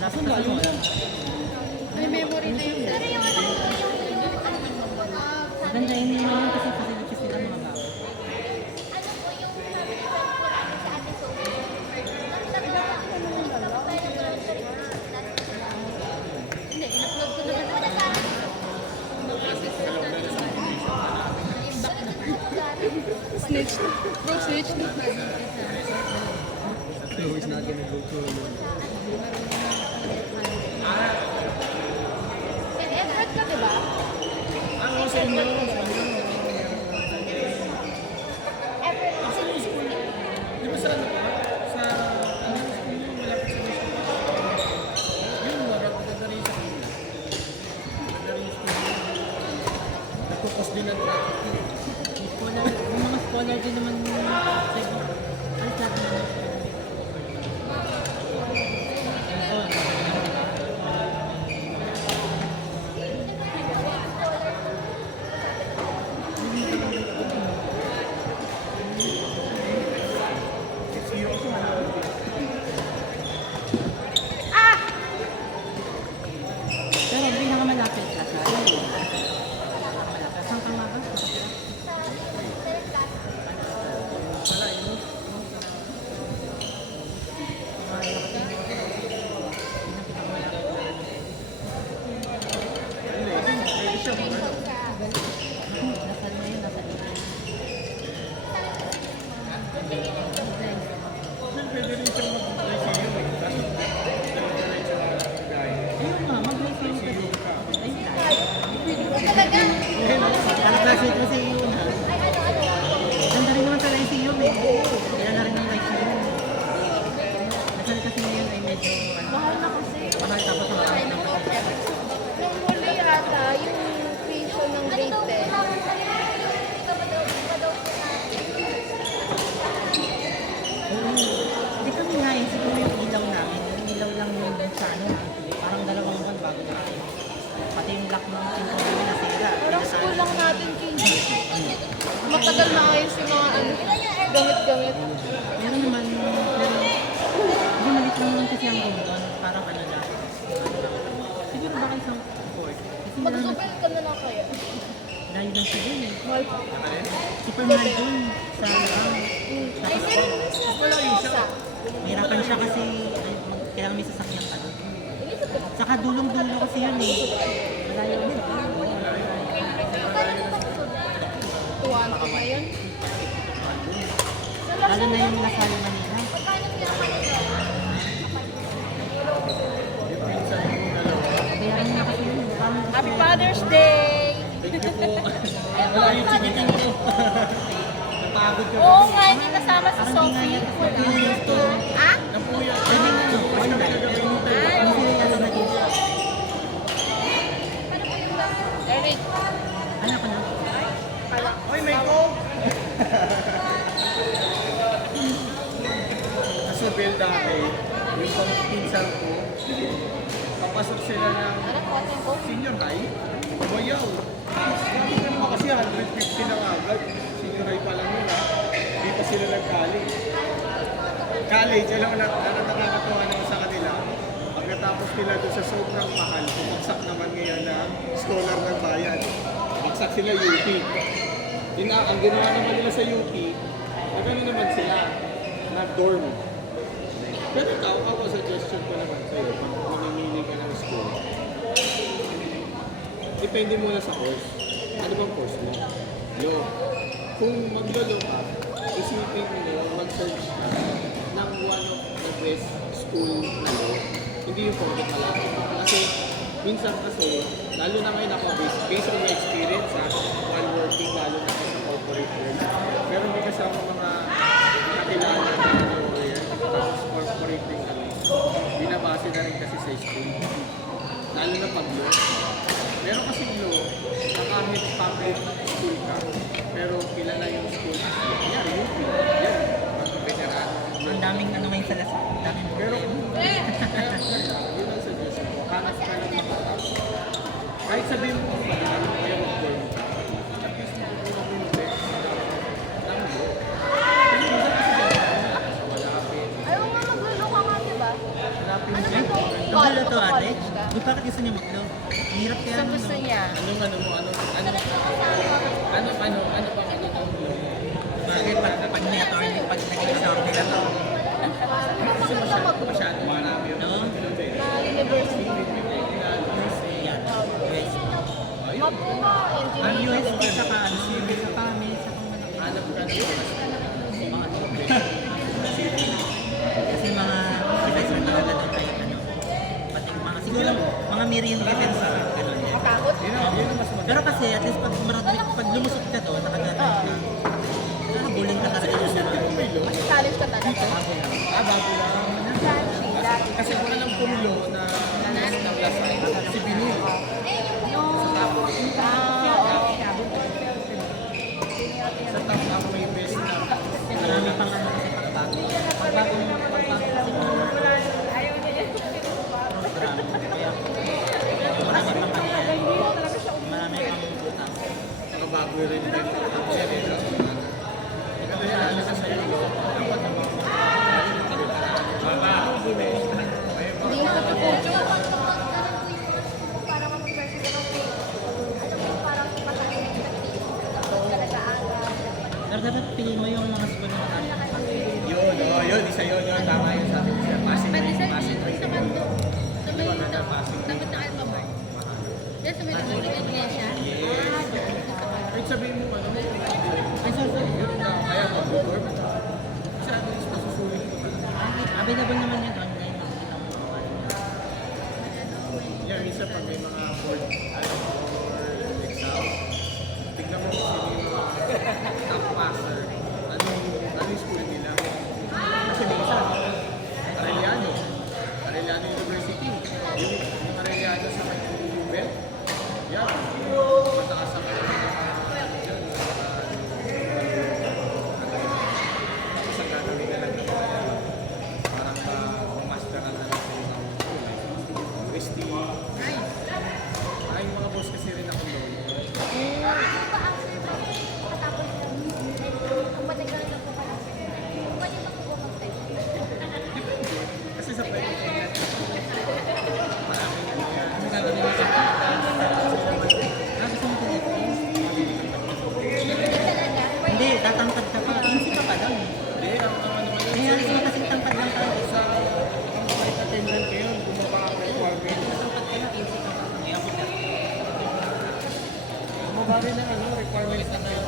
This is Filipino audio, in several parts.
Nasa lalo na. May memory na yun. Pero yung alam ko, yung Maganda yun naman kasi facilities nila mga bata. ano po yung family friend po namin sa Ate Sophie. Nagtapos tayo ng grocery po sa Hindi, in-upload ko naman. Wala sa akin. Snitch. Bro, snitch. Always not gonna go to St. Edward ka, diba? Ang sa inyo. Di ba sa ano ka? Sa ano school nyo, malapit sa school. Yun, maganda rin sa kanila. Maganda rin yung school nyo. Nagkukos din ang traffic yun. Yung mga scholar din naman alis natin naman. Pero pinakamalapit ka sa pinakamalapit. Saan ka nga ba? Wala yun. Nasaan na yun? Nasaan na yun? Pwede rin siyang mag-apply sa iyo eh. Kaso, nag-apply siya mag-apply. Ayun nga, mag-resume ka din. Ay, Talaga? Nag-classmate ko sa iyo na. Ganda rin naman pala yung CEO eh. Kaya na rin ang life niyo. Nasaan kasi ngayon ay medyo Mahal na kasi. mahal tapos ang mahal ng Nung huli yata, yung tuition ng grade 10. Hindi kami nga eh, siguro yung ilaw namin. Yung ilaw lang yung sa ano, parang 2 buwan bago natin. Pati yung lock ng pinto namin nasira. Parang school lang natin, Kinji. Matagal na ayos yung mga ano, gamit-gamit. Meron naman, pero gumalit lang naman kasi ang room doon. Parang ano lang. Siguro baka isang court. Kasi meron na Mag-open ka na lang kaya. dahil lang siya dun eh. Mahal pa. Super mahal dun sa lang. Ay, meron naman siya. Wala isa. Mahirapan siya kasi kaya may sasakyan pa doon. Saka dulong-dulo kasi yun eh. Malayo ang sa Tuwan ka na yun. lalo na yung Lasal Manila. Kaya ano na kasi yun. Happy Father's Day! Thank you po. Wala yung chikiting ko. Napagod ka. Oo nga, hindi nasama si Parang di nga Sophie. yan kasi Ha? Napuya. Hindi sila yata nag-install. Eric. Ano ko na? Oy, may coke! Sa Bell dati, yung pang pinsan ko, papasok sila ng senior high, bayaw. Sabi ko naman kasi 150 na agad. Senior high pa lang yun ha. Hindi pa sila nag-college. College, alam mo na nakakatawa naman sa kanila. Pagkatapos nila doon sa sobrang mahal, pumaksak naman ngayon na scholar ng bayan. Pumaksak sila UP. Ang ginawa naman nila sa UP, nagano naman sila, nag-dorm. Pero ikaw, ako suggestion ko naman sa'yo, pag mamimili ka ng school, depende muna sa course. Ano bang course mo? Law. Kung maglo-law ka, isipin mo, mag-search ka ng one of the best school na law. Hindi yung porket malaki. Kasi, minsan kasi, lalo na ngayon ako, based on my experience while working, lalo na ako sa corporate world, pero may kasama mga kakilala na lawyer, tapos corporate din kami. Binabase na rin kasi sa school. Lalo na pag law. Meron kasi law, na kahit public school ka, pero kilala yung school as law. Yan, UP. Yan, mga veteran. Ang daming ano ngayon sa Lasal. Ang daming Pero, problema. yun ang suggestion ko. Hanap ka ng makatapos. Kahit sabihin mo, ano kaya mag-dorm ka, at least magulong mo yung best. Alam mo, kasi minsan kasi wala ka, malapit. Ayaw nga magluloko nga, diba? Malapit Ano yung ba to? college, to ate? college ka. Di bakit gusto niya maklo? Hirap kaya So ano, gusto no? niya. Ano bang ano Bakit pag may attorney, pag nag-example ka to, Maganda mag masyado marami yun. no? na university. Yan, US. Ma Ang engineering. UST saka ano, saka may isa pang malaki. Hanap ka rin. Mga kasi mga professor talaga doon ay ano, pati mga siguro mga Miriam defense sa ganun. Matakot? Pero kasi at least pag lumusot ka doon, nakagraduate ka, nakabuling ka talaga yung Mas challenge ka talaga. Bago lang. Flashy, dati. Kasi kung alam kong law na ng Lasal, si Binil. Sa top up may best na. marami pang ano kasi pagbago. Pagbagong kasi program. Kaya marami pang marami pang utang. Nakabago rin din. Kasi rin. Kaya lalo na sa iyo, dapat na mga Hindi yung kuchu-kuchu. Para mag-perfect ka ng faith. Alam mo yung parang patahimik na faith. Tapos ka nag-aaral. Pero dapat piliin mo yung mga school na mataas. yun, isa yun, tama yun sa akin. Pasig, pasig. Sa kanto, sa may tapat ng Alma Mar. Diyan sa may tapat ng iglesia. Kahit sabihin mo, ano, Ay, sorry. yun na, kaya mag-work. Kasi at least masusulit ko pala. Available naman yun online. Makikita mo kung ano. Yeah, minsan pag may mga board, or exam, tignan mo kung sino yung mga top passer. Ano yung school nila. Kasi may isa, Arellano University. Yung Arellano sa Vancouver. Yan. Mataas sa tapos ang gagawin na lang nila, parang masteran na lang sa ibang UST. Ay, yung mga boss kasi rin ako doon. Ano ba ang survival pagkatapos ang matagal na po pala? Pwede ba po mag-test? Kasi sa pwede maraming ano gagawin mo sa Gusto mo pinag-face? Talaga? Hindi, tatangkad ka pa. Insi ka pa lang. Hindi, ang naman Kaya gusto mo kasing tangkad lang tayo. sa ang flight attendant kayo, bumaba ang requirement. Tangkad ka lang, insi ka pa. Kaya ako siya. Bumaba rin ang ano, requirement na kayo.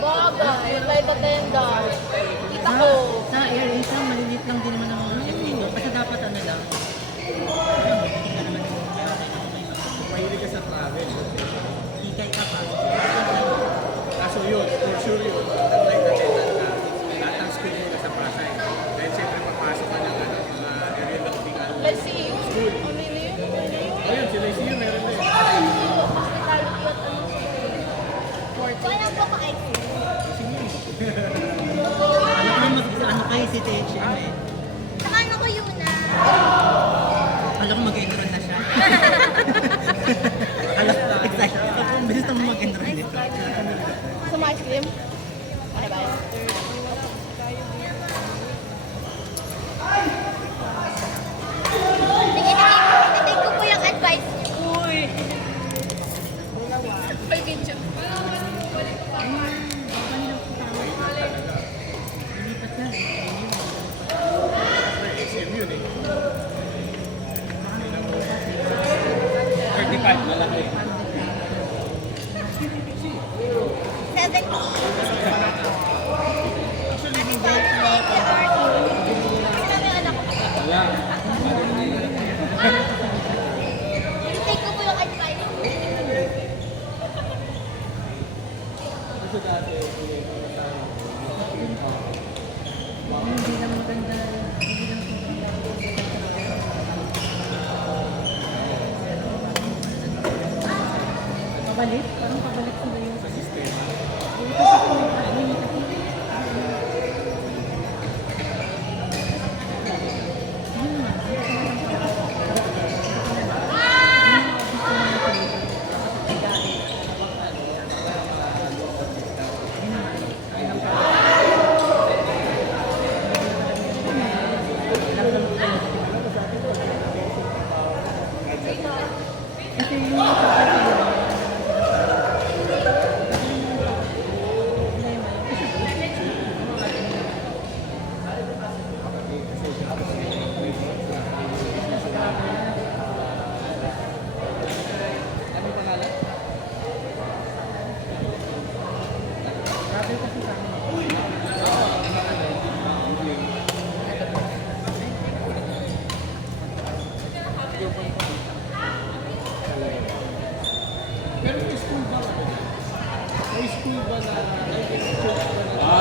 Bagay, flight attendant. Kita ko. Sa Air Asia, maliliit lang din naman ang mga dito. Kasi dapat ano lang. Hindi ka naman yung kaya tayo naman ngayon. Mahilig ka sa travel. Hikay ka pa. Kaso yun, for sure yun, ang flight attendant ka, lahat ng school mo nasa Pasay. Dahil siyempre papasok ka ng ano, mga aerial nautical. Let's see you. Ano yun? Ayun, sila yung meron din. Hospitality at ano. Wala po ka-IQ. Ano kayo si THM eh. Saka ano ko yun na? Alam ko mag-enroll na siya. Alam ko, excited. Ang bilis naman mag-enroll nito. Sa mga ice cream? Ano ba yun? Sige, take ko po yung advice niyo. Uy! May video. Lilipat na. SM yun eh. 35, lalaki. 70. Like the art. Sabi ang anak ko. Wala. Take ko po yung advice. Kasi dati, Hindi lang maganda. Hindi lang pabalik? Parang pabalik sila yung sa sistema. may school ba na, like, may church ba na?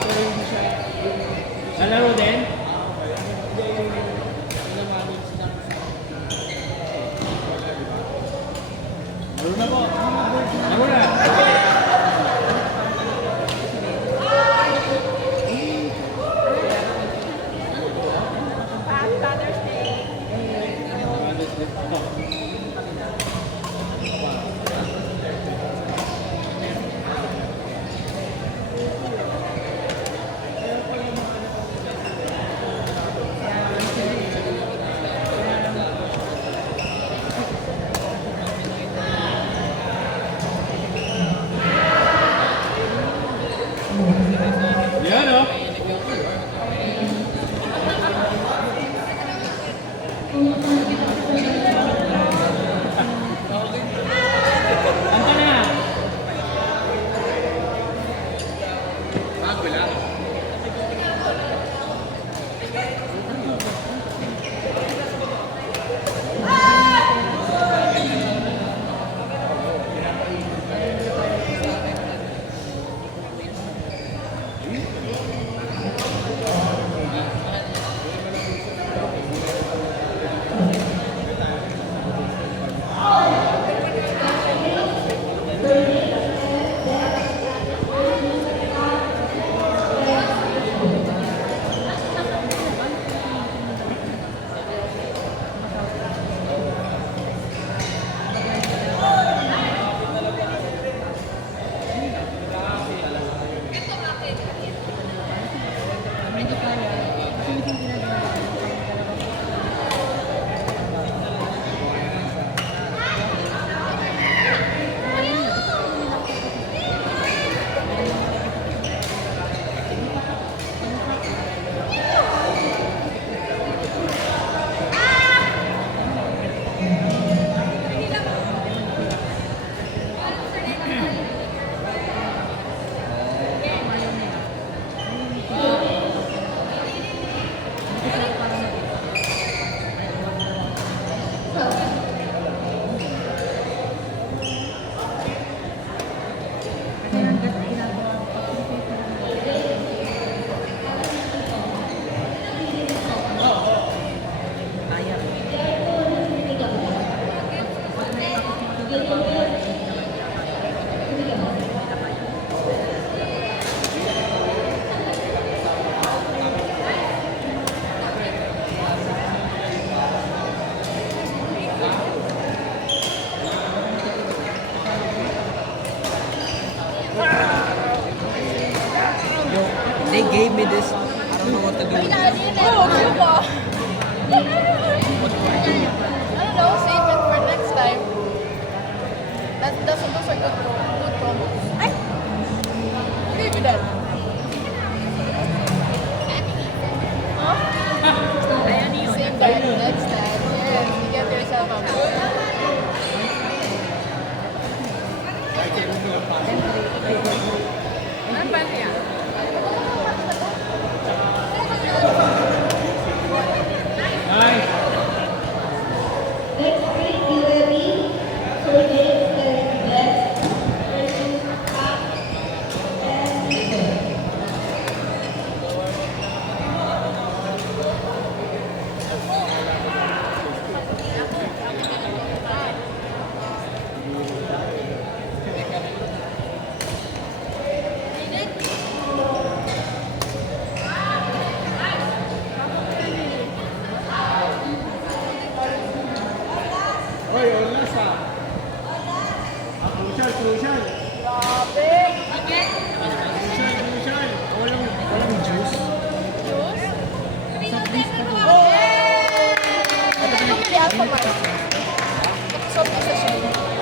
Pero hindi siya yung Nalaro din? pinamanage ng Laro na po. Laro na. Yan o. Anta na. bago lang. They gave me this. I don't know what to do with it. Oh, ano ba? I don't know, save it for next time. Those are good promos. Ay! Give me that. Huh? Save that for next time. Yes, you get yourself a good. Ano ba niya? Ay. Hoy, wala sa. Crucial, crucial. Grabe! Crucial, crucial. Walang juice. Ito yung pili ako, Mark. Soft na siya.